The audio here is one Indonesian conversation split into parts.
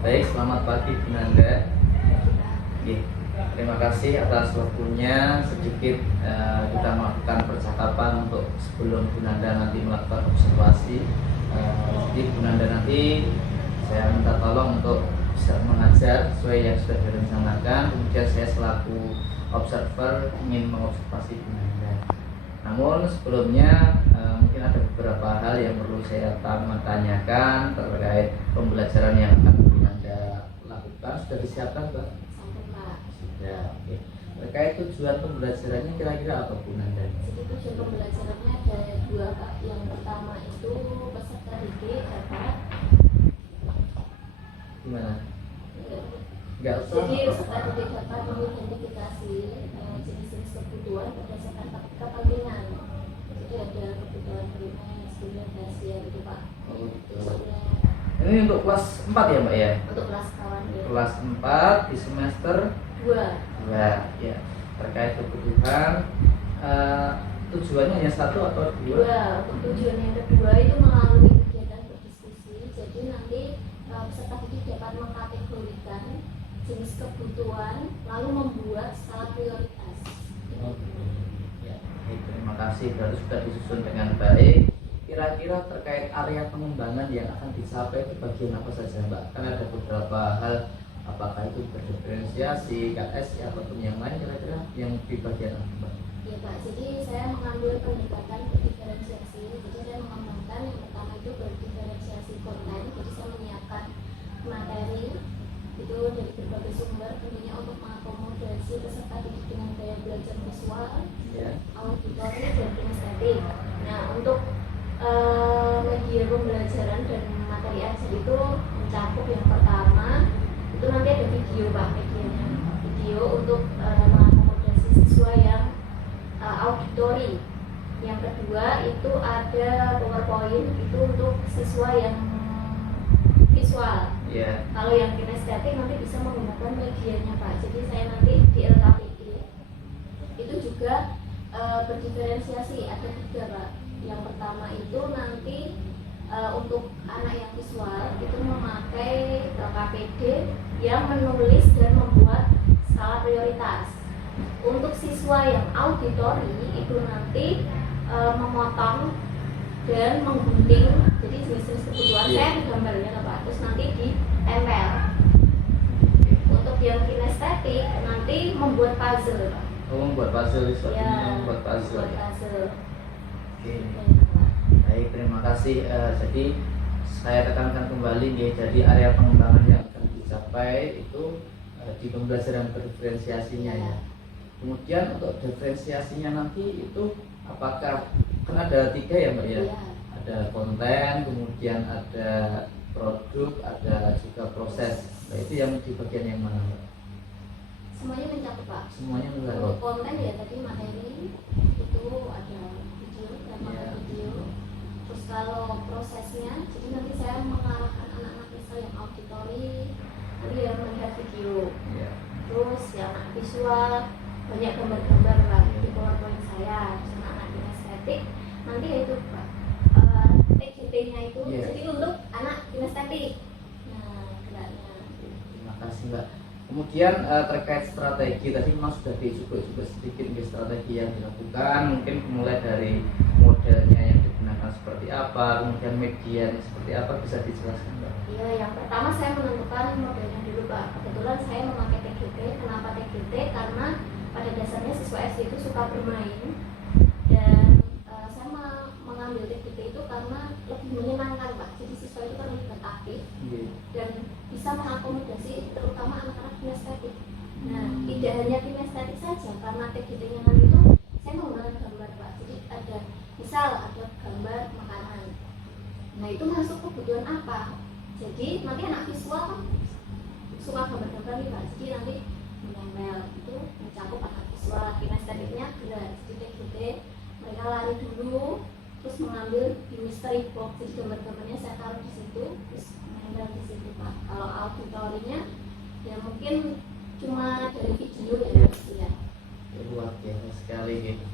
Baik, selamat pagi Bu Nanda. Oke, terima kasih atas waktunya. Sedikit kita melakukan percakapan untuk sebelum Bu Nanda nanti melakukan observasi. Jadi Bu Nanda nanti saya minta tolong untuk bisa mengajar sesuai yang sudah direncanakan. Kemudian saya selaku observer ingin mengobservasi Bu Nanda. Namun sebelumnya mungkin ada beberapa hal yang perlu saya tanyakan terkait pembelajaran yang akan Bu Nanda lakukan. Sudah disiapkan, Mbak? Sampai Pak. Sudah. Oke. Terkait tujuan pembelajarannya kira-kira apa, Bu Nanda? Jadi tujuan pembelajarannya ada dua Pak. Yang pertama itu peserta didik dapat. Gimana? Enggak usah. Jadi peserta didik dapat mengidentifikasi jenis-jenis kebutuhan berdasarkan kepentingan. Jadi ada kebutuhan primer, sekunder, tersier itu Pak. Oh, gitu. Ini untuk kelas 4 ya, Mbak ya? Untuk kelas kawan ya. Kelas 4 di semester 2. ya. Terkait kebutuhan tujuannya hanya satu atau dua? Untuk tujuan yang kedua itu melalui kegiatan berdiskusi. Jadi nanti peserta didik dapat mengkategorikan jenis kebutuhan lalu membuat skala prioritas. Ya, terima kasih. Berarti sudah disusun dengan baik. Kira-kira terkait area pengembangan yang akan dicapai di bagian apa saja, Mbak? Karena ada beberapa hal, apakah itu berdiferensiasi, KSI ataupun yang lain, kira-kira yang di bagian apa, Mbak? Ya Pak, jadi saya mengambil pendekatan berdiferensiasi. Jadi saya mengembangkan yang pertama itu berdiferensiasi konten. Jadi saya menyiapkan materi itu dari berbagai sumber, tentunya untuk mengakomodasi peserta didik dengan gaya belajar visual, auditori, dan kinestetik. Nah, untuk media pembelajaran dan materi ajar itu mencakup yang pertama itu nanti ada video Pak, medianya video untuk mengakomodasi siswa yang auditori. Yang kedua itu ada PowerPoint, itu untuk siswa yang visual. Kalau yang kinestetik nanti bisa menggunakan medianya Pak. Jadi saya nanti di LKPD itu juga berdiferensiasi, ada 3 Pak. Yang pertama itu nanti untuk anak yang visual itu memakai LKPD yang menulis dan membuat skala prioritas. Untuk siswa yang auditori itu nanti memotong dan menggunting, jadi jenis-jenis kebutuhan saya di gambarnya Pak, terus nanti ditempel. Untuk yang kinestetik nanti membuat puzzle Pak. Membuat puzzle, Membuat puzzle. Oke. Baik, terima kasih. Jadi saya tekankan kembali ya, jadi area pengembangan yang akan dicapai itu di pembelajaran berdiferensiasinya ya. Kemudian untuk diferensiasinya nanti itu apakah kan ada 3 ya Mbak ya? Ada konten, kemudian ada produk, ada juga proses. Nah, itu yang di bagian yang mana Mbak? Semuanya mencakup Pak. Semuanya mencakup. Untuk konten ya tadi materi itu ada video, rekaman video. Terus kalau prosesnya, jadi nanti saya mengarahkan anak-anak misal yang auditori, nanti yang melihat video. Terus yang anak visual banyak gambar-gambar Pak di PowerPoint saya. Sama anak kinestetik nanti ya itu Pak TGT-nya itu jadi untuk anak kinestetik. Nah, geraknya. Terima kasih Mbak. Kemudian terkait strategi tadi memang sudah disebut sedikit strategi yang dilakukan, mungkin mulai dari modelnya yang digunakan seperti apa, kemudian medianya seperti apa, bisa dijelaskan Mbak? Iya, yang pertama saya menentukan modelnya dulu Pak. Kebetulan saya memakai TGT. Kenapa TGT? Karena pada dasarnya siswa SD itu suka bermain dan saya mengambil TGT itu karena lebih menyenangkan Pak. Jadi siswa itu terlibat aktif dan bisa mengakomodasi terutama anak-anak kinestetik. Nah, tidak hanya kinestetik saja, karena TGT-nya nanti itu saya menggunakan gambar Pak. Jadi ada misal ada gambar makanan. Nah, itu masuk kebutuhan apa? Jadi nanti anak visual kan suka gambar-gambar nih Pak. Jadi nanti menempel itu mencakup anak visual, kinestetiknya gerak. Jadi TGT mereka lari dulu, terus mengambil di mystery box. Jadi gambar-gambarnya saya taruh di situ, terus menempel di situ Pak. Kalau auditorinya ya mungkin cuma dari video ya. Luar biasa sekali gitu.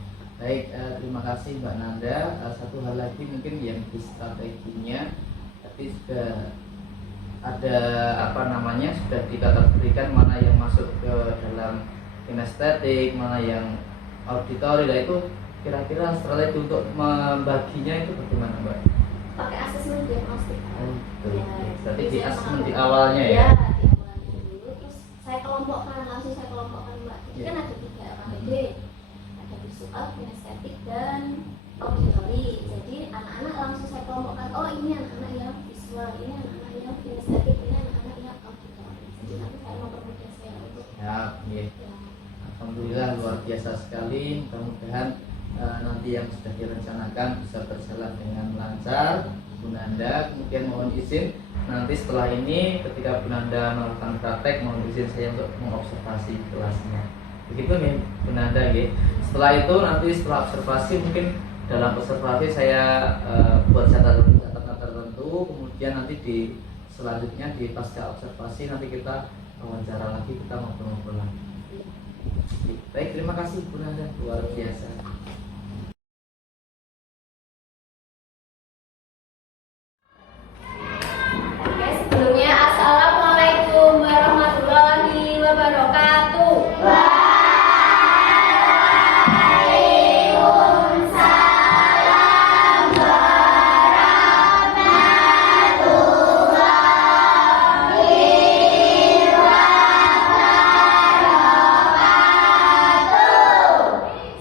Baik, terima kasih Mbak Nanda. Satu hal lagi mungkin yang di strateginya, tapi sudah ada apa namanya, sudah dikategorikan mana yang masuk ke dalam kinestetik, mana yang auditori. Nah itu kira-kira strategi untuk membaginya itu bagaimana Mbak? Pakai asesmen diagnostik. Ya, berarti di saya asesmen mengambil- di awalnya ya? Ya, di awalnya dulu. Terus saya kelompokkan Mbak. Jadi Ya. kan ada 3 APD, ada visual, kinestetik, dan auditori. Jadi anak-anak langsung saya kelompokkan. Oh ini anak-anak yang visual, ini anak-anak yang kinestetik, ini anak-anak yang auditori. Jadi nanti saya mempermudah saya untuk Ya, ya. ya, Alhamdulillah luar biasa sekali. Mudah-mudahan nanti yang sudah direncanakan bisa berjalan dengan lancar. Bu Nanda, kemudian mohon izin nanti setelah ini ketika Bu Nanda melakukan praktek, mohon izin saya untuk mengobservasi kelasnya. Begitu nih Bu Nanda ya. Setelah itu nanti setelah observasi mungkin dalam observasi saya buat catatan tertentu, kemudian nanti di selanjutnya di pasca observasi nanti kita wawancara lagi, kita ngobrol-ngobrol lagi. Baik, terima kasih Bu Nanda, luar biasa. Oke, sebelumnya assalamualaikum warahmatullahi wabarakatuh.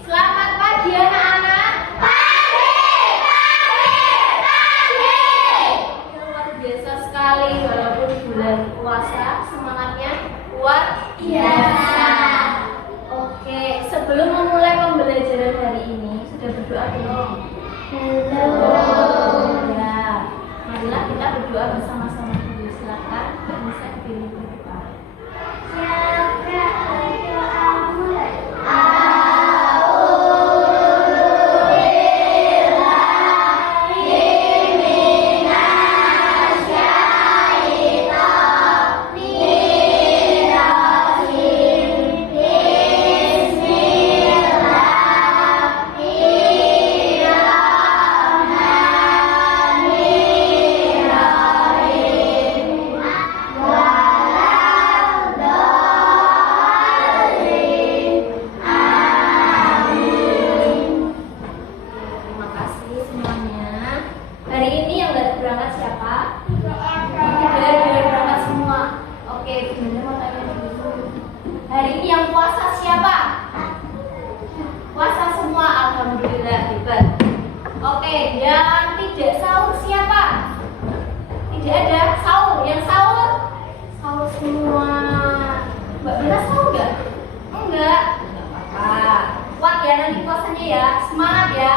Selamat pagi anak-anak. Luar biasa sekali, walaupun bulan puasa semangatnya luar biasa. Oke, sebelum memulai pembelajaran hari ini sudah berdoa belum? Belum. Ya, marilah kita berdoa bersama-sama dulu. Silakan, bisa dipilih berdoa. Terima kasih semuanya. Hari ini yang nggak berangkat siapa? Tidak berangkat semua. Oke, sebenarnya mau tanya dulu. Hari ini yang puasa siapa? Puasa semua, alhamdulillah hebat. Oke, yang tidak sahur siapa? Tidak ada sahur. Yang sahur? Sahur semua. Mbak Bella sahur nggak? Enggak. Nggak apa-apa. Kuat ya nanti puasanya ya, semangat ya.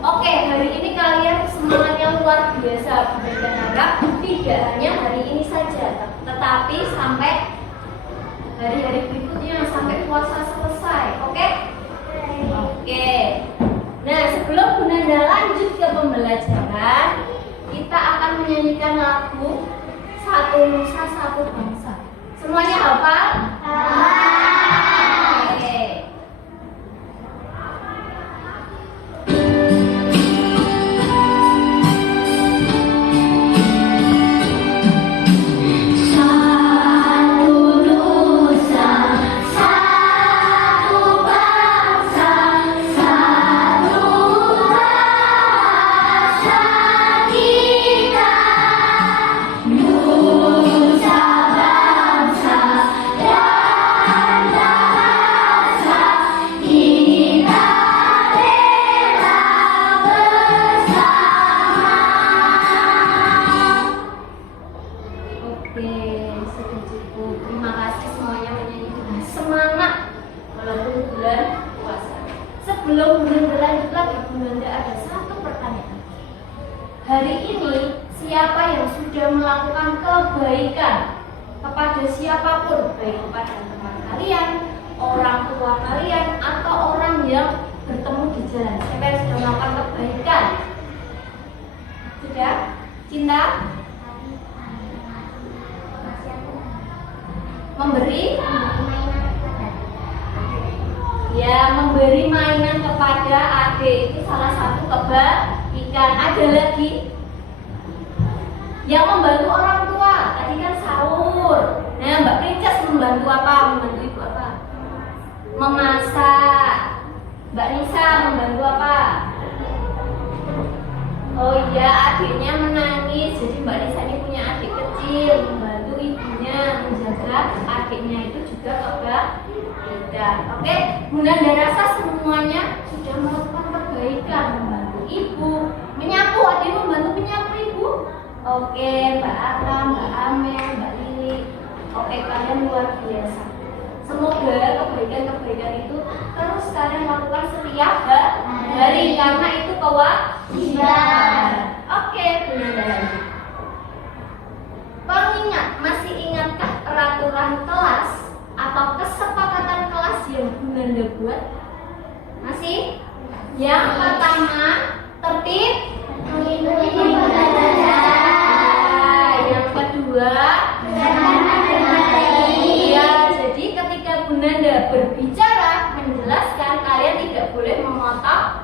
Oke, hari ini kalian semangatnya luar biasa. Dan harap tidak hanya hari ini saja, tetapi sampai hari-hari berikutnya sampai puasa selesai. Oke? Oke. Nah, sebelum Bu Nanda lanjut ke pembelajaran, kita akan menyanyikan lagu Satu Nusa Satu Bangsa. Semuanya hafal? Oke. Oke, sudah cukup. Terima kasih semuanya menyanyi dengan semangat walaupun bulan puasa. Sebelum bulan berlanjut lagi, Bu Nanda ada satu pertanyaan. Hari ini siapa yang sudah melakukan kebaikan kepada siapapun, baik kepada teman kalian, orang tua kalian, atau orang yang bertemu di jalan? Siapa yang sudah melakukan kebaikan? Sudah? Cinta? Memberi? Ya, memberi mainan kepada adik itu salah satu kebaikan. Ada lagi yang membantu orang tua. Mbak Princess membantu apa? Membantu ibu apa? Memasak. Mbak Nisa membantu apa? Oh iya, adiknya menangis. Jadi Mbak Nisa ini punya adik kecil, membantu ibunya menjaga adiknya itu juga kebaikan. Oke, Bunda rasa semuanya sudah melakukan kebaikan, membantu ibu, menyapu, adik membantu menyapu ibu. Oke, Mbak Ata, Mbak Amel, Mbak Lili. Oke, kalian luar biasa. Semoga kebaikan-kebaikan itu terus kalian lakukan setiap hari karena itu kewajiban. Oke, Bunda. Pengingat, masih ingatkah peraturan kelas atau kesepakatan kelas yang Bunda buat? Masih? Yang pertama, tertib. Yang kedua, iya, jadi ketika Bunda berbicara, menjelaskan, kalian tidak boleh memotong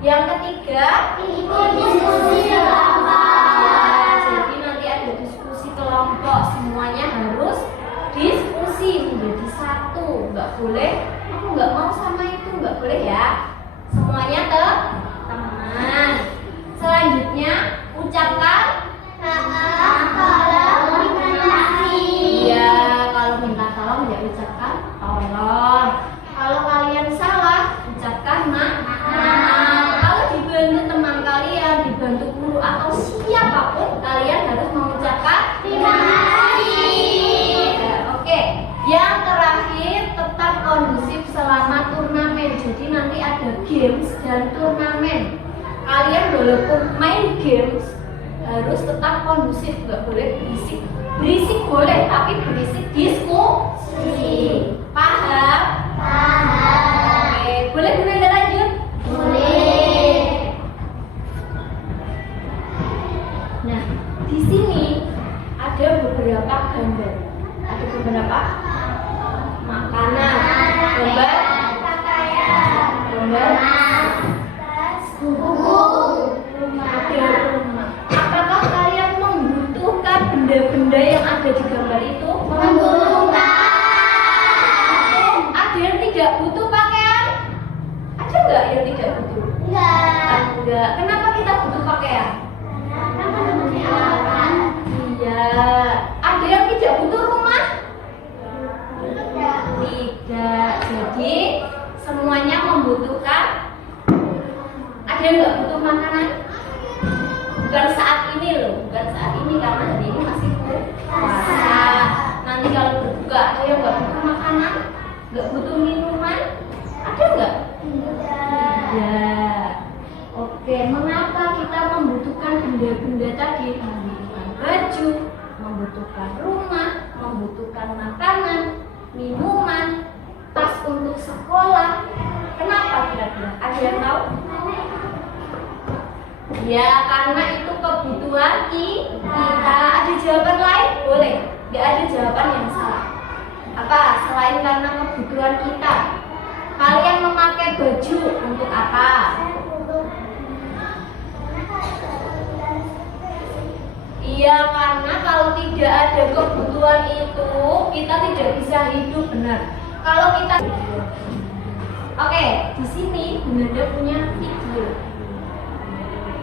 yang ketiga, ikut diskusi kelompok. Jadi nanti ada diskusi kelompok, semuanya harus diskusi menjadi satu. Nggak boleh, aku nggak mau sama itu, nggak boleh ya. Semuanya teman. Selanjutnya, ucapkan iya, kalau minta tolong ya ucapkan tolong. Kalau kalian salah, ucapkan maaf. Kalau dibantu teman kalian, dibantu guru atau siapapun, kalian harus mengucapkan terima kasih. Ya, oke. Yang terakhir, tetap kondusif selama turnamen. Jadi nanti ada games dan turnamen. Kalian walaupun main games harus tetap kondusif, nggak boleh berisik. Berisik boleh, tapi berisik diskusi. Paham? Oke, boleh Bunda lanjut? Boleh. Nah, di sini ada beberapa gambar. Ada beberapa makanan. Gambar ada rumah. Apakah kalian membutuhkan benda-benda yang ada di gambar itu? Membutuhkan. Ada yang tidak butuh pakaian? Ada nggak yang tidak butuh? Enggak. Kenapa kita butuh pakaian? Iya. Ada yang tidak butuh rumah? Tidak. Jadi semuanya membutuhkan. Ada yang nggak butuh makanan? Bukan saat ini loh, bukan saat ini karena hari ini masih puasa. Nanti kalau berbuka ada yang nggak butuh makanan, nggak butuh minuman, ada nggak? Tidak. Oke, mengapa kita membutuhkan benda-benda tadi? Membutuhkan baju, membutuhkan rumah, membutuhkan makanan, minuman, tas untuk sekolah. Kenapa kira-kira? Ada yang tahu? Ya, karena itu kebutuhan kita. Ada jawaban lain? Boleh. Gak ada jawaban yang salah. Apa? Selain karena kebutuhan kita. Kalian memakai baju untuk apa? Iya, karena kalau tidak ada kebutuhan itu, kita tidak bisa hidup, benar. Kalau kita Oke, di sini Bunda punya video.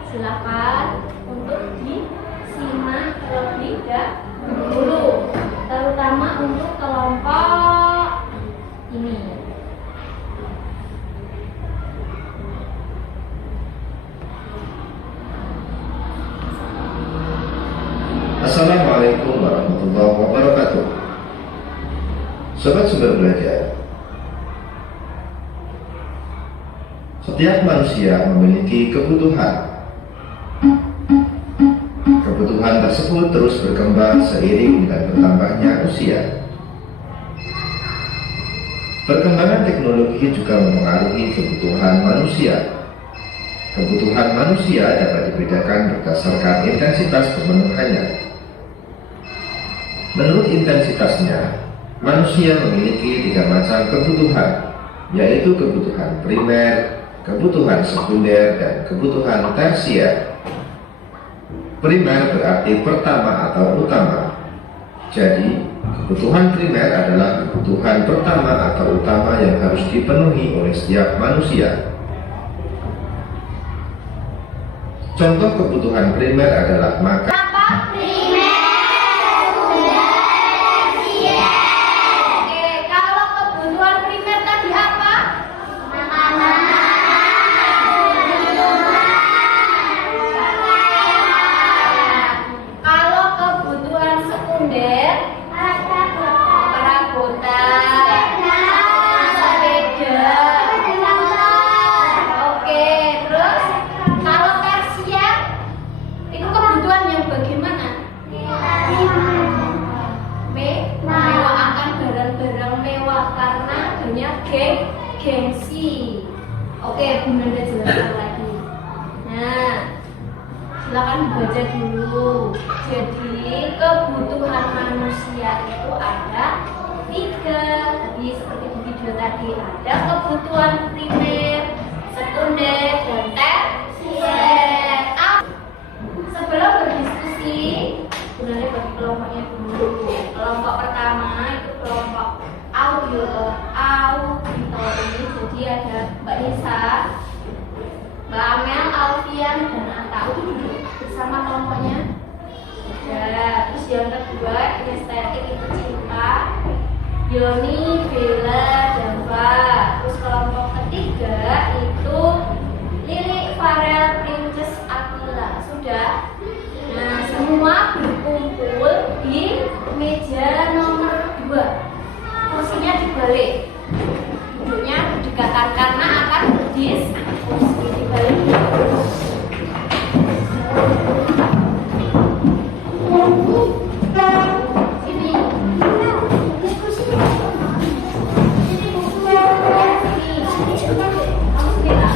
Silakan untuk disimak terlebih dahulu, terutama untuk kelompok ini. Assalamualaikum warahmatullahi wabarakatuh. Sobat Sumber Belajar, setiap manusia memiliki kebutuhan. Kebutuhan tersebut terus berkembang seiring dengan bertambahnya usia. Perkembangan teknologi juga mempengaruhi kebutuhan manusia. Kebutuhan manusia dapat dibedakan berdasarkan intensitas pemenuhannya. Menurut intensitasnya, manusia memiliki 3 macam kebutuhan, yaitu kebutuhan primer, kebutuhan sekunder, dan kebutuhan tersier. Primer berarti pertama atau utama. Jadi, kebutuhan primer adalah kebutuhan pertama atau utama yang harus dipenuhi oleh setiap manusia. Contoh kebutuhan primer adalah makan. Apa? Primer sudah siap. Oke, kalau kebutuhan primer tadi apa? Makanan. Kalau kebutuhan sekunder, perabotan, sepeda. Oke, terus kalau tersier itu kebutuhan yang bagaimana? Mewah, akan barang-barang mewah karena adanya gengsi. Oke, Bu Nanda jelaskan lagi. Nah, silakan baca dulu. Jadi kebutuhan manusia itu ada 3. Tadi seperti di video tadi ada kebutuhan primer, sekunder, dan tersier. Sebelum berdiskusi, sebenarnya bagi kelompoknya dulu. Kelompok pertama itu kelompok auditor ini. Jadi ada Mbak Nisa, Mbak Amel, Alfian, dan Ata. Udah duduk bersama kelompoknya. Ya, terus yang kedua estetik itu Cinta, Yoni, Bella, Dava. Terus kelompok ketiga itu Lili, Farel, Princess, Akila. Sudah. Nah, semua berkumpul di meja nomor 2. Kursinya dibalik. Duduknya berdekatan karena akan berdiskusi. Dibalik. Sini. Diskusi. Sini. Sini. Oke lah.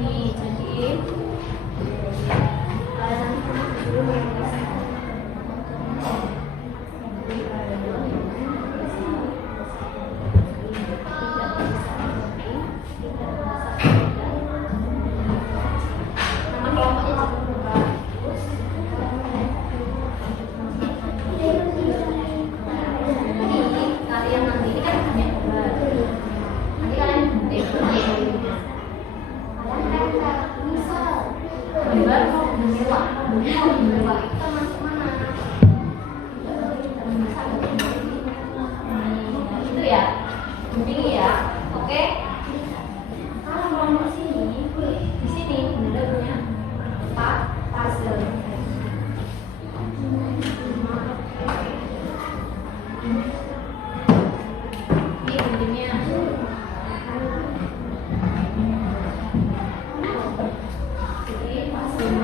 Nih, jadi itu ya, mending ya, oke. Kalau kelompok sini, di sini Bunda punya 4 puzzle. Ini bentuknya. Jadi puzzle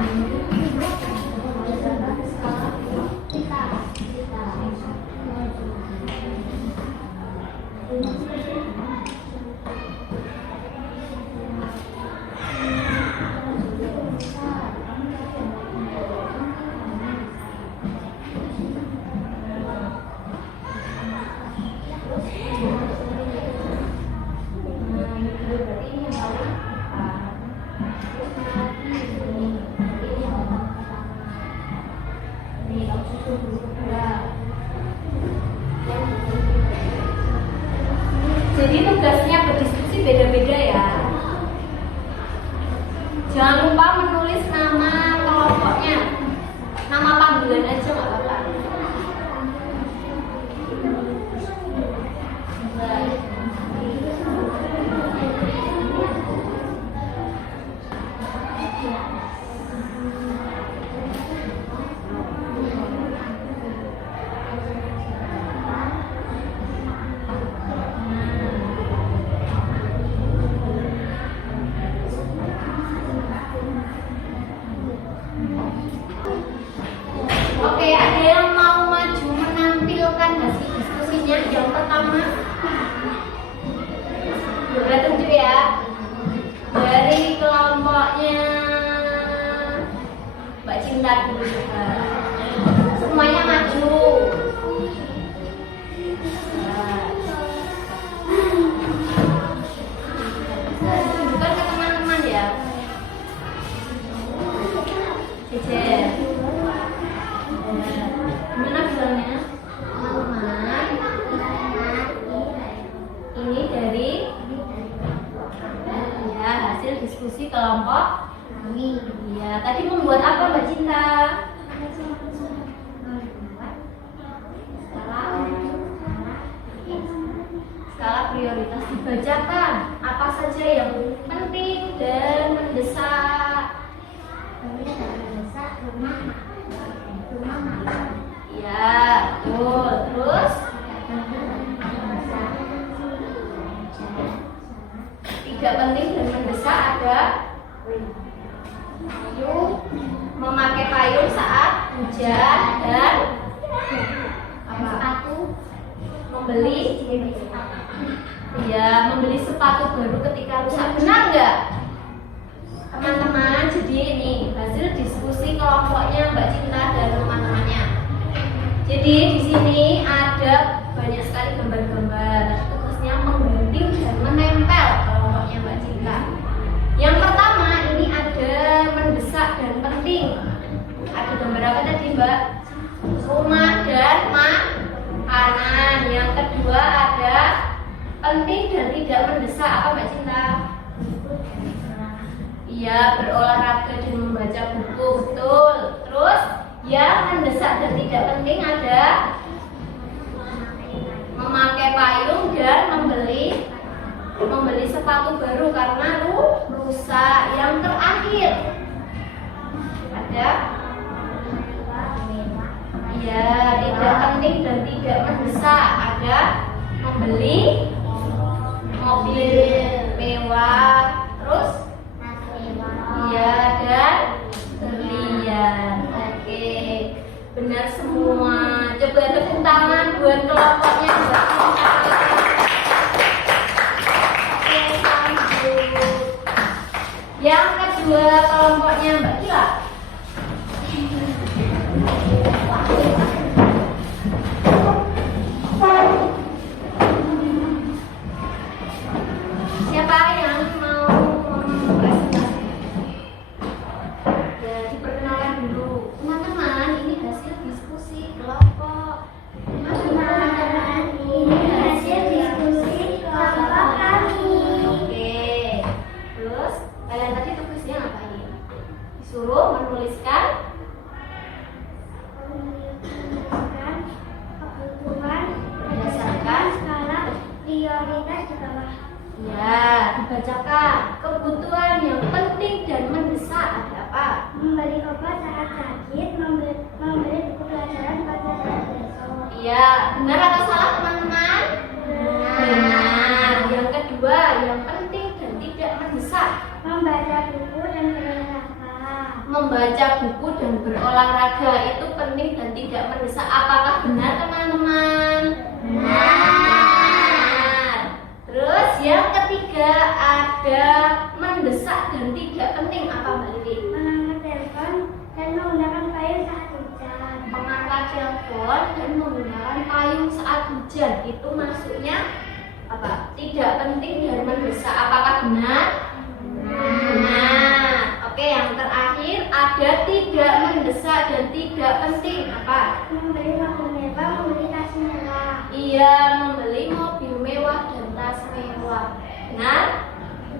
Jadi tugasnya berdiskusi beda-beda ya. Jangan lupa menulis nama kelompoknya, nama panggilan aja nggak apa-apa. Cinta dulu juga. Semuanya maju. Tunjukkan ke teman-teman ya. Jejer. Gimana bilangnya? Teman-teman. Ini dari ya hasil diskusi kelompok kami. Ya, tadi membuat apa Mbak Cinta? Skala prioritas dibacakan. Apa saja yang penting dan mendesak? Ya, betul. Terus tidak penting dan mendesak ada memakai payung saat hujan dan sepatu membeli sepatu baru ketika rusak. Benar nggak teman-teman? Jadi ini hasil diskusi kelompoknya Mbak Cinta dan teman-temannya. Jadi di sini ada banyak sekali gambar-gambar. Tugasnya menggunting dan menempel kelompoknya Mbak Cinta. Yang pertama ini ada mendesak dan penting. Ada gambar apa tadi Mbak? Rumah dan makanan. Yang kedua ada penting dan tidak mendesak. Apa Mbak Cinta? Iya, berolahraga dan membaca buku. Betul. Terus yang mendesak dan tidak penting ada memakai payung dan membeli sepatu baru karena rusak. Yang terakhir ada ya tidak penting dan tidak mendesak ada membeli mobil mewah, terus ya dan berlian. Oke, benar semua. Coba tepuk tangan buat kelompoknya Mbak Cinta. Yang kedua kelompoknya Mbak Kila. Siapa yang mau presentasi? Ya, diperkenalkan dulu. Teman-teman, ini hasil diskusi kelompok. Teman-teman, ini hasil diskusi kelompok kami. Oke. Terus kalian tadi tugasnya ngapain? Disuruh menuliskan kebutuhan berdasarkan skala prioritas di bawah. Ya, dibacakan kebutuhan yang penting dan mendesak ada apa? Membeli obat saat sakit, membeli buku pelajaran pada saat besok. Iya, benar atau salah teman-teman? Benar. Yang kedua, yang penting dan tidak mendesak. Membaca buku dan berolahraga. Membaca buku dan berolahraga itu penting dan tidak mendesak. Apakah benar teman-teman? Benar. Terus yang ketiga ada mendesak dan tidak penting. Apa Mbak Lili? Mengangkat telepon dan menggunakan payung saat hujan. Mengangkat telepon dan menggunakan payung saat hujan itu masuknya apa? Tidak penting dan mendesak. Apakah benar? Benar. Oke, yang terakhir ada tidak mendesak dan tidak penting. Apa? Membeli mobil mewah, membeli tas mewah. Iya, membeli mobil mewah dan tas mewah. Benar?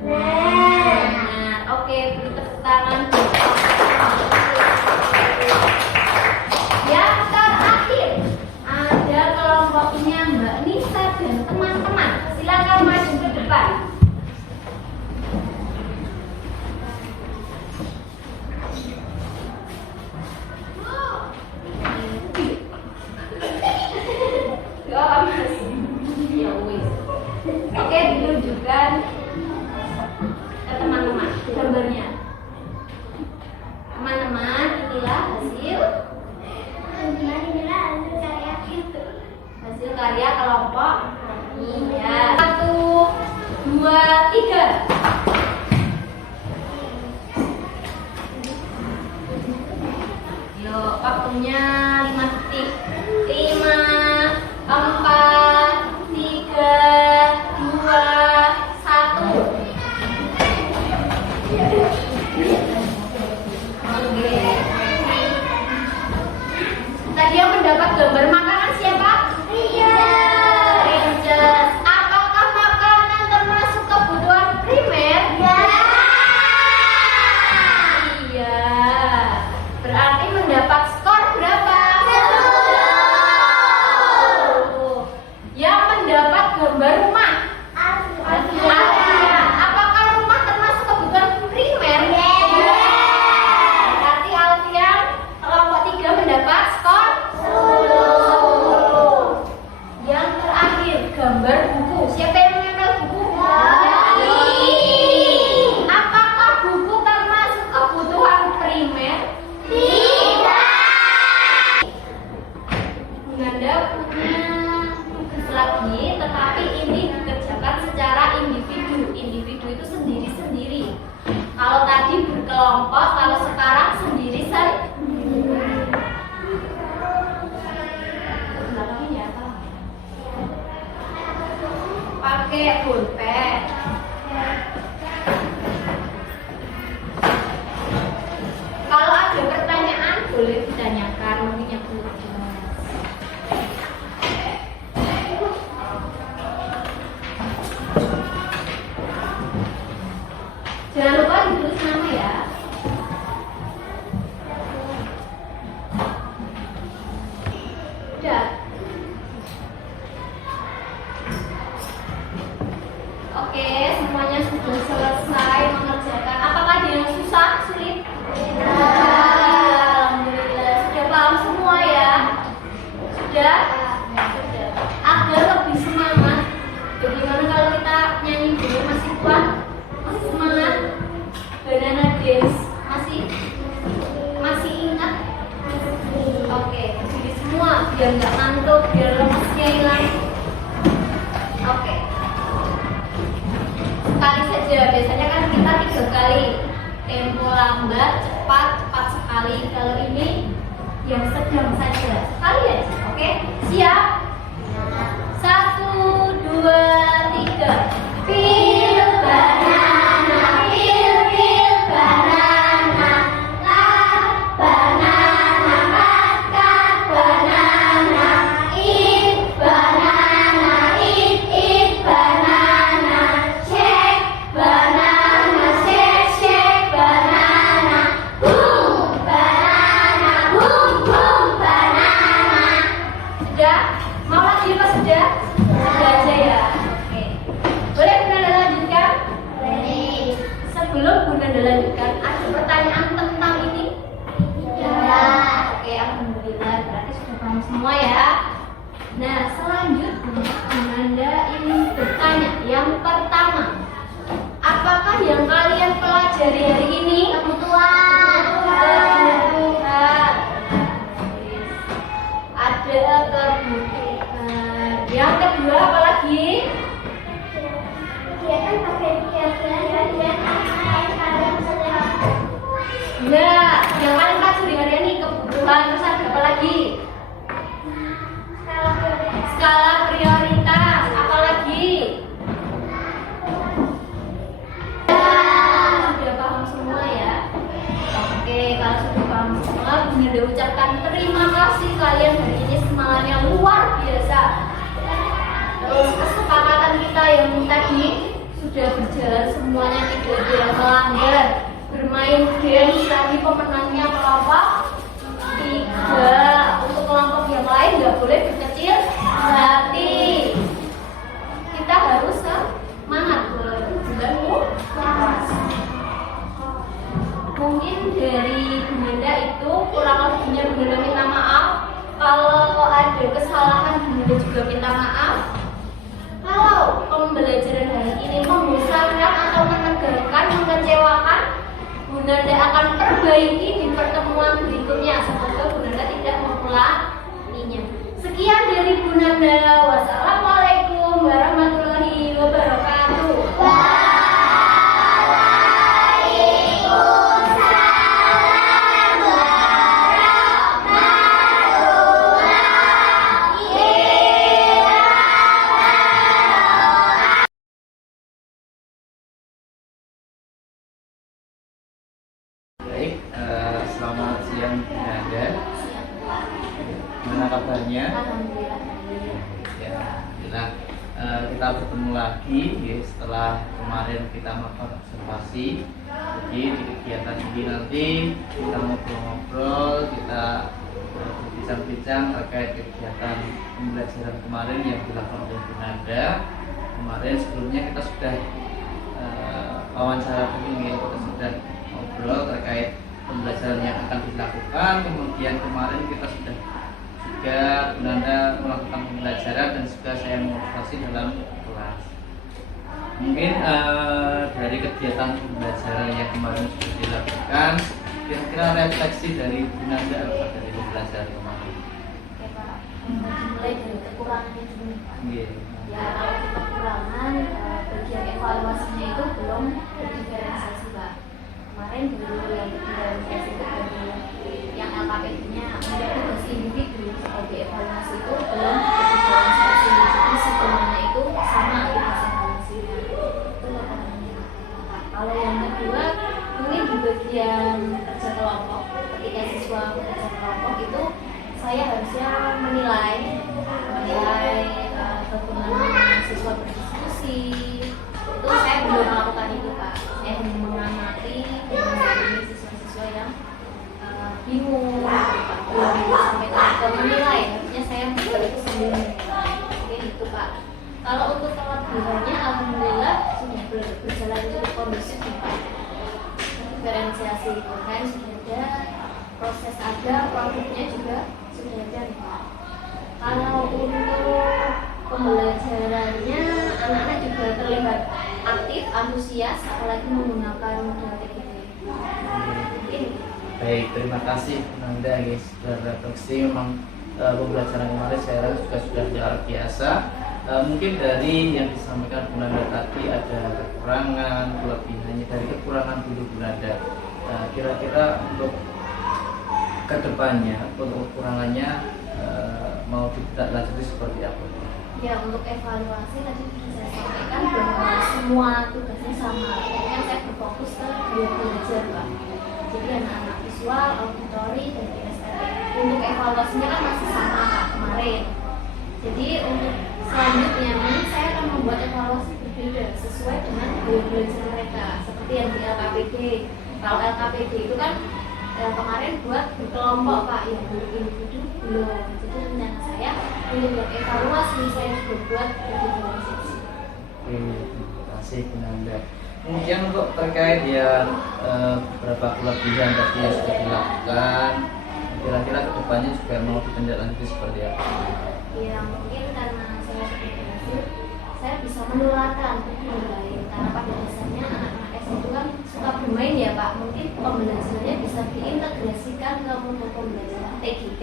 Benar. Oke, beri tepuk tangan. Yang terakhir ada kelompoknya Mbak Nisa dan teman-teman. Silakan maju ke depan. Oke, ditunjukkan ke teman-teman gambarnya. Ayo, waktunya 5 detik. 5, 4, 3, 2, 1. Oke. Tadi yang mendapat gambar makanan siapa? Princess. Apakah makanan termasuk kebutuhan primer? Iya. Berarti mendapat skor berapa? 10. Yang mendapat gambar rumah? Alia. Apakah rumah termasuk kebutuhan primer? Berarti Alfian kelompok 3 mendapat skor 10. Yang terakhir gambar buku. Siapa yang menempel buku? Apakah buku termasuk kebutuhan primer? Bunda punya tugas lagi, tetapi ini dikerjakan secara individu. Individu itu sendiri-sendiri. Kalau tadi berkelompok, kalau sekarang sendiri-sendiri. Pakai pulpen. Kalau ada pertanyaan boleh ditanyakan, mungkin yang belum jelas. Jangan lupa ditulis nama ya. Udah. Oke, semuanya sudah selesai mengerjakan. Apakah ada yang susah, sulit? Alhamdulillah, sudah paham semua ya? Sudah? Sudah. Agar lebih semangat, bagaimana kalau kita nyanyi dulu, masih kuat? Masih semangat? Banana dance, masih ingat? Oke, berdiri semua biar nggak ngantuk, biar lemesnya hilang. Oke. Sekali saja, biasanya kan kita 3 kali. Tempo lambat, cepat, cepat sekali. Kalau ini yang sedang saja, sekali aja. Oke, siap? 1, 2, 3. Pil banana, pil banana, cut banana, cut banana, eat banana, eat banana, shake banana, shake banana, boom banana, boom banana. Sudah? Mau lagi apa sudah? Sudah aja ya. Oke. Boleh Bunda lanjutkan? Boleh. Sebelum Bunda lanjutkan, ada pertanyaan tentang ini? Ya. Oke, alhamdulillah berarti sudah paham semua ya. Nah, selanjutnya Bunda ingin bertanya. Yang pertama, apakah yang kalian pelajari hari ini? Kebutuhan. Ada kebutuhan. Yang kedua apa lagi? Kegiatan pakai kegiatan dan lain kalian secara Nah, yang kalian pelajari hari ini kebutuhan. Terus ada apa lagi? Skala prioritas. Apa lagi? Sudah paham semua ya? Oke, kalau sudah paham semua, Bunda udah ucapkan terima kasih kalian hari ini semangatnya luar biasa. Terus kesepakatan kita yang tadi sudah berjalan semuanya, tidak ada yang melanggar. Bermain game tadi pemenangnya kelompok 3. Untuk kelompok yang lain nggak boleh berkecil hati. Kita harus semangat berbulan puasa. Mungkin dari Bunda itu kurang lebihnya Bunda minta maaf. Kalau ada kesalahan Bunda juga minta maaf. Kalau pembelajaran hari ini membosankan atau menegangkan, mengecewakan, Bunda akan perbaiki di pertemuan berikutnya. Semoga Bunda tidak mengulanginya. Sekian dari Bunda. Wassalamualaikum warahmatullahi wabarakatuh. pembelajaran Anda. Siap. Gimana kabarnya? Alhamdulillah. Ya, alhamdulillah. Kita bertemu lagi ya, setelah kemarin kita melakukan observasi. Jadi di kegiatan ini nanti kita ngobrol-ngobrol, kita berbincang-bincang terkait kegiatan pembelajaran kemarin yang dilakukan oleh Anda. Kemarin sebelumnya kita sudah wawancara dulu, kita sudah ngobrol terkait pembelajaran yang akan dilakukan. Kemudian kemarin kita sudah juga Anda melakukan pembelajaran dan juga saya mengobservasi dalam kelas. Mungkin dari kegiatan pembelajaran yang kemarin sudah dilakukan, kira-kira refleksi dari Anda apa dari pembelajaran kemarin? Oke Pak, mulai dari kekurangannya dulu Pak. Iya. Ya kalau kekurangan bagian evaluasinya itu belum terdiferensiasi Pak. Kemarin dulu yang terdiferensiasi itu dari yang LKPD-nya untuk tugas individu sebagai evaluasi itu belum terdiferensiasi. Jadi sebenarnya itu sama tugas evaluasinya. Itu kekurangannya. Kalau yang kedua mungkin di bagian kerja kelompok, ketika siswa bekerja kelompok itu saya harusnya menilai bagaimana siswa berdiskusi. Itu saya belum melakukan itu Pak. Saya hanya mengamati dan mendampingi siswa-siswa yang bingung, belum sampai ke menilai. Harusnya saya itu sendiri menilai. Mungkin itu Pak. Kalau untuk kelebihannya, alhamdulillah sudah berjalan cukup kondusif nih Pak. Diferensiasi itu kan sudah ada, proses ada, produknya juga sudah ada nih Pak. Kalau untuk pembelajarannya, anak-anak juga terlihat aktif, antusias, apalagi menggunakan model TGT. Mungkin. Baik, terima kasih Anda guys sudah refleksi. Memang pembelajaran kemarin saya rasa juga sudah luar biasa. Mungkin dari yang disampaikan Bu Nanda tadi ada kekurangan, kelebihannya. Dari kekurangan dulu Bu Nanda, kira-kira untuk kedepannya, untuk kekurangannya mau kita lanjuti seperti apa? Ya, untuk evaluasi tadi saya sampaikan bahwa semua tugasnya sama. Ini kan saya berfokus ke dua belajar Pak. Jadi anak-anak visual, auditori, dan kinestetik. Untuk evaluasinya kan masih sama Pak kemarin. Jadi untuk selanjutnya ini saya akan membuat evaluasi berbeda sesuai dengan dua belajar mereka. Seperti yang di LKPD. Kalau LKPD itu kan kemarin buat berkelompok Pak, yang individu belum. Jadi rencana saya untuk buat evaluasi saya juga buat diferensiasi. Terima kasih Bu Nanda. Kemudian untuk terkait yang beberapa kelebihan tadi yang sudah dilakukan, kira-kira kedepannya juga mau ditindaklanjuti seperti apa? Ya mungkin karena saya sudah berhasil, saya bisa menularkan ke yang lain. Karena pada dasarnya anak-anak SD itu kan suka bermain ya Pak. Mungkin pembelajarannya bisa diintegrasikan ke untuk pembelajaran TGT,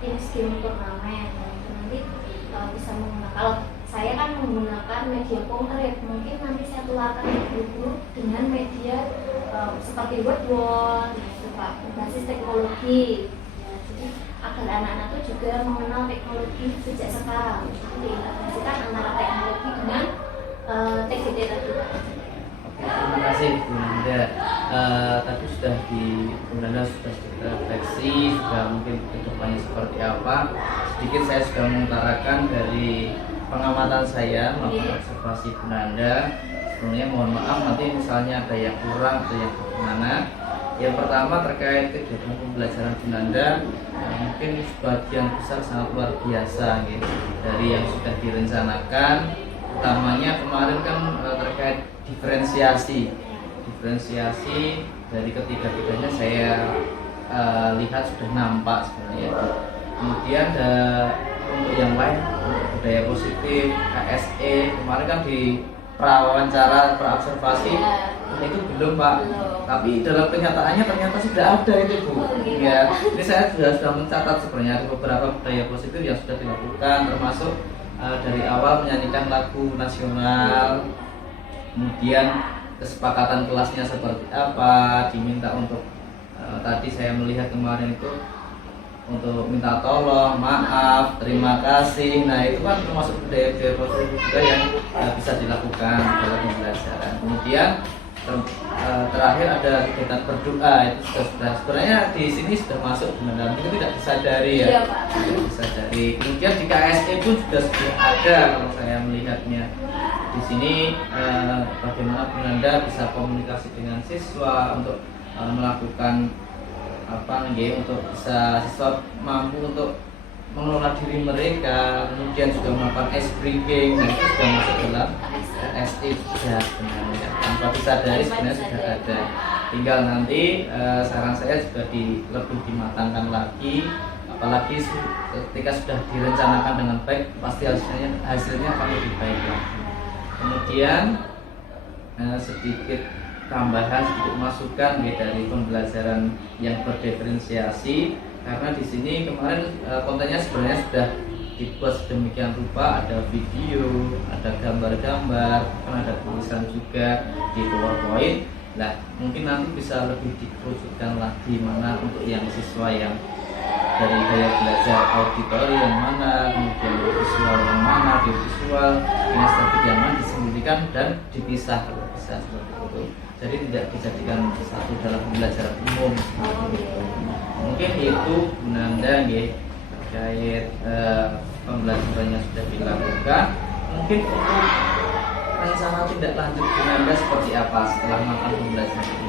Teams Game Turnamen. Nanti bisa menggunakan. Kalau saya kan menggunakan media konkret, mungkin nanti saya tularkan ke guru dengan media seperti Word Wall, gitu Pak, berbasis teknologi. Ya, jadi agar anak-anak itu juga mengenal teknologi sejak sekarang. Jadi diintegrasikan antara teknologi dengan TGT tadi Pak. Oke, terima kasih Bu Nanda. Tadi sudah Bu Nanda sudah refleksi, sudah mungkin kedepannya seperti apa. Sedikit saya sudah mengutarakan dari pengamatan saya melakukan observasi Bu Nanda. Sebelumnya mohon maaf nanti misalnya ada yang kurang, ada yang bagaimana. Yang pertama terkait kegiatan pembelajaran Bu Nanda, mungkin sebagian besar sangat luar biasa gitu. Dari yang sudah direncanakan, utamanya kemarin kan terkait diferensiasi dari ketiga-tiganya saya lihat sudah nampak sebenarnya. Kemudian untuk yang lain, untuk budaya positif, KSE, kemarin kan di prawawancara, praobservasi itu belum Pak. Belum. Tapi dalam kenyataannya ternyata sudah ada itu Bu. Ya, ini saya sudah mencatat sebenarnya ada beberapa budaya positif yang sudah dilakukan, termasuk dari awal menyanyikan lagu nasional, kemudian kesepakatan kelasnya seperti apa, diminta untuk tadi saya melihat kemarin itu untuk minta tolong, maaf, terima kasih. Nah itu kan termasuk budaya-budaya positif juga yang bisa dilakukan dalam pembelajaran. Kemudian terakhir ada kegiatan berdoa, itu sudah sebenarnya di sini sudah masuk benar, itu tidak disadari ya. Iya, Pak. Tidak disadari. Kemudian di KSE pun sudah ada kalau saya melihatnya. Di sini bagaimana Bunda bisa komunikasi dengan siswa untuk melakukan untuk bisa siswa mampu untuk mengelola diri mereka, kemudian juga melakukan ice breaking, nah itu sudah masuk dalam KSE sudah sebenarnya, tanpa disadari sebenarnya sudah ada. Tinggal nanti saran saya juga lebih dimatangkan lagi, apalagi ketika sudah direncanakan dengan baik pasti hasilnya akan lebih baik lagi. Kemudian sedikit tambahan, sedikit masukan dari pembelajaran yang berdiferensiasi, karena di sini kemarin kontennya sebenarnya sudah dibuat sedemikian rupa, ada video, ada gambar-gambar, kan ada tulisan juga di PowerPoint. Nah, mungkin nanti bisa lebih dikerucutkan lagi mana untuk yang siswa yang dari gaya belajar auditori yang mana, kemudian visual yang mana, visual, kinestetik yang mana disembunyikan dan dipisah kalau bisa seperti itu. Jadi tidak dijadikan satu dalam pembelajaran umum. Mungkin itu Bunda terkait pembelajaran yang sudah dilakukan. Mungkin untuk rencana tindak lanjut Bunda seperti apa setelah melakukan pembelajaran ini?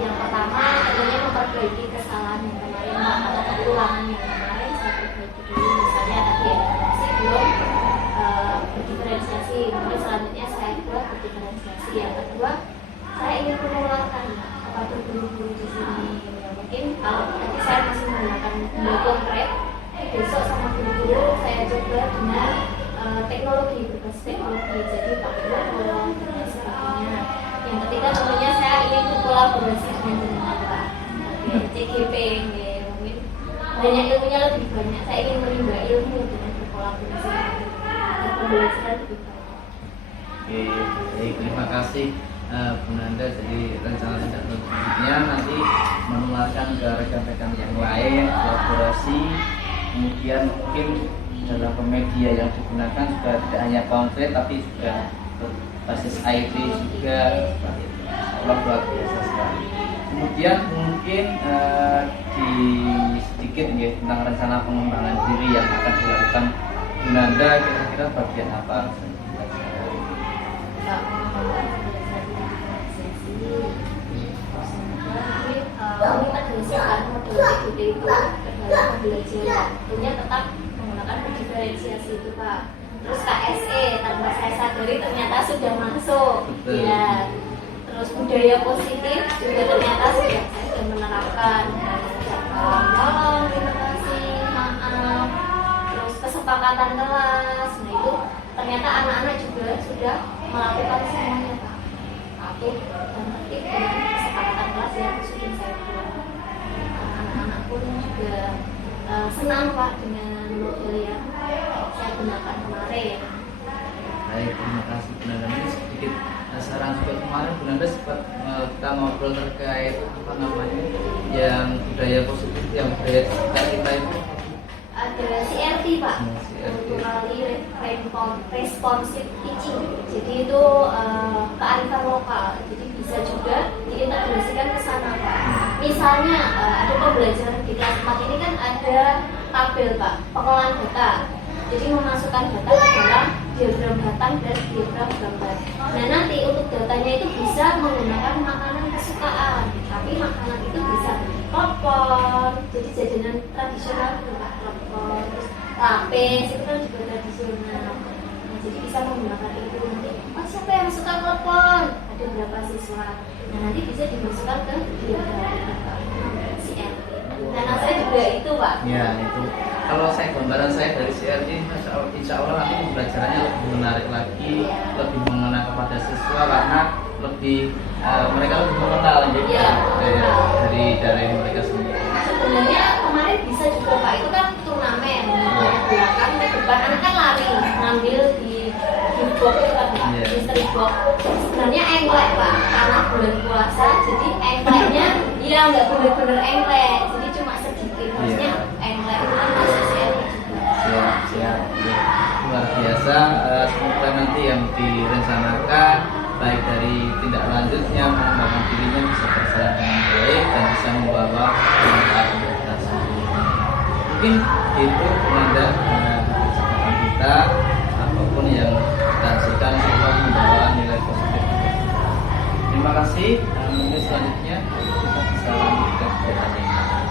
Yang pertama tentunya memperbaiki kesalahan yang kemarin atau kekurangan yang kemarin saya perbaiki dulu. Misalnya tadi ya masih belum berdiferensiasi, kemudian selanjutnya saya buat berdiferensiasi. Yang kedua, saya ingin menularkan kepada guru-guru di sini. Ya, mungkin kalau nanti saya masih menggunakan benda konkret, besok sama guru-guru saya coba dengan teknologi, berbasis teknologi, jadi pakai drone dan sebagainya. Yang ketiga tentunya saya ingin berkolaborasi dengan jenengan CGP, ya, mungkin banyak ilmunya lebih banyak. Saya ingin menimba ilmu dengan berkolaborasi dan pembelajaran lebih banyak. Oke, baik, terima kasih Bunda. Jadi rencana tindak lanjutnya nanti menularkan ke rekan-rekan yang lain, kolaborasi, kemudian mungkin dalam media yang digunakan juga tidak hanya konkret tapi juga basis IT juga, luar biasa sekali. Kemudian mungkin di sedikit ya tentang rencana pengembangan diri yang akan dilakukan Bunda, kira-kira bagian apa? Kami adreskan model TGT itu dalam pembelajaran, tentunya tetap menggunakan diferensiasi itu Pak. Terus KSE tanpa saya sadari ternyata sudah masuk. Betul. Ya. Terus budaya positif juga ternyata saya sudah menerapkan. Tolong, terima kasih, maaf. Terus kesepakatan kelas, nah itu ternyata anak-anak juga sudah melakukan semuanya Pak. Patuh dan tertib dengan kesepakatan kelas yang sudah saya buat. Anak-anak pun juga senang Pak dengan model yang saya gunakan kemarin. Baik, terima kasih Bunda. Ini sedikit saran juga kemarin Bunda sempat kita ngobrol terkait yang budaya positif, yang budaya sekitar kita itu Ada CRT Pak, CRT. Culturally Responsive Teaching. Jadi itu kearifan lokal. Jadi bisa juga diintegrasikan ke sana Pak. Misalnya ada pembelajaran di kelas 4 ini kan ada tabel Pak, pengolahan data. Jadi memasukkan data ke dalam diagram datang dan diagram gambar. Nah nanti untuk datanya itu bisa menggunakan makanan kesukaan. Tapi makanan itu bisa klepon, jadi jajanan tradisional gitu Pak, klepon, terus lapis itu kan juga tradisional. Nah jadi bisa menggunakan itu nanti. Oh siapa yang suka klepon? Ada berapa siswa? Nah nanti bisa dimasukkan ke diagram CRT. Nah saya juga itu Pak. ya itu. Kalau saya gambaran saya dari CRT, insya Allah nanti pembelajarannya lebih menarik lagi, lebih mengena kepada siswa karena lebih mereka lebih mengenal gitu dari mereka sendiri. Sebenarnya kemarin bisa juga Pak, itu kan turnamen belakang ke depan anak kan lari ngambil di box itu kan Pak, mystery box. Sebenarnya engklek Pak, karena bulan puasa jadi enkleknya ya nggak bener-bener engklek, jadi cuma sedikit, maksudnya engklek itu kan masih CRT juga. Siap, ya. Luar biasa. Semoga nanti yang direncanakan baik dari tindak lanjutnya pengembangan dirinya bisa berjalan dengan baik dan bisa membawa manfaat untuk kita sendiri. Mungkin itu penanda percakapan kita, apapun yang kita hasilkan semua membawa nilai positif untuk kita. Terima kasih. Mungkin selanjutnya kita bisa lanjutkan kegiatan ini.